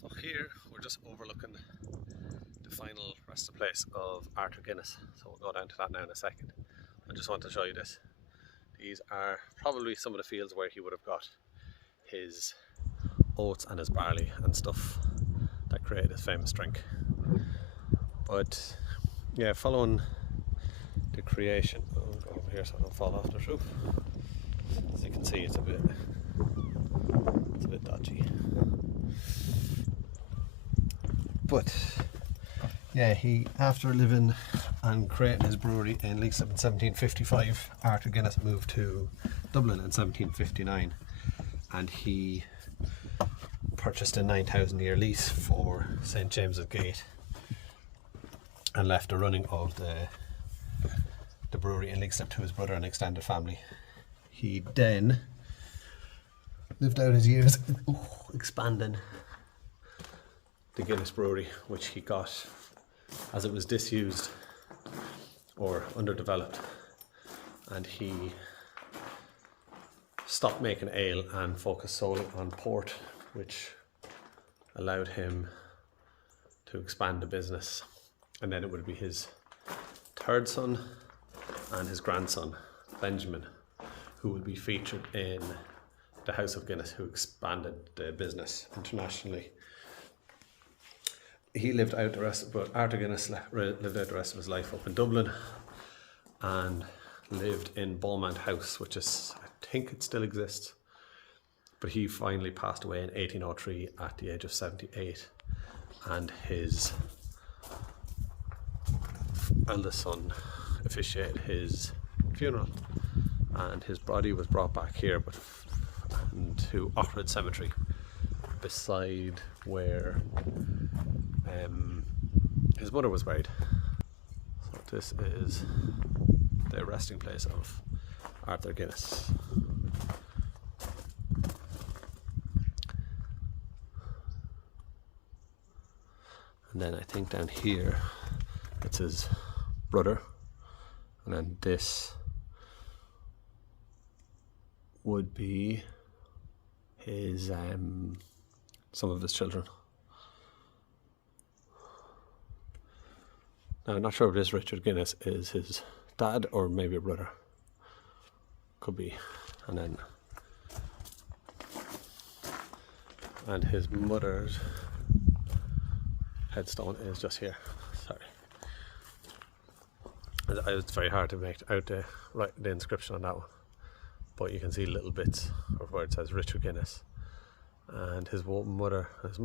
So here we're just overlooking the final resting place of Arthur Guinness, so we'll go down to that now in a second. I just want to show you this. These are probably some of the fields where he would have got his oats and his barley and stuff that created his famous drink. But yeah, following the creation, I'll go over here so I don't fall off the roof. As you can see, it's a bit dodgy. But yeah, he, after living and creating his brewery in Leixlip in 1755, Arthur Guinness moved to Dublin in 1759, and he purchased a 9,000-year lease for St James's Gate and left the running of the brewery in Leixlip to his brother and extended family. He then lived out his years expanding the Guinness brewery, which he got as it was disused or underdeveloped, and he stopped making ale and focused solely on port, which allowed him to expand the business. And then it would be his third son and his grandson Benjamin who would be featured in the House of Guinness, who expanded the business internationally. He lived out the rest, but Arthur Guinness lived out the rest of his life up in Dublin and lived in Beaumont House, which is, I think it still exists, but he finally passed away in 1803 at the age of 78, and his eldest son officiated his funeral, and his body was brought back here to Ochrid Cemetery, beside where his mother was buried. So this is the resting place of Arthur Guinness. And then I think down here it's his brother, and then this would be his some of his children. Now, I'm not sure if this Richard Guinness is his dad or maybe a brother. Could be. And his mother's headstone is just here. Sorry. It's very hard to make out the inscription on that one, but you can see little bits of where it says Richard Guinness. And his mother was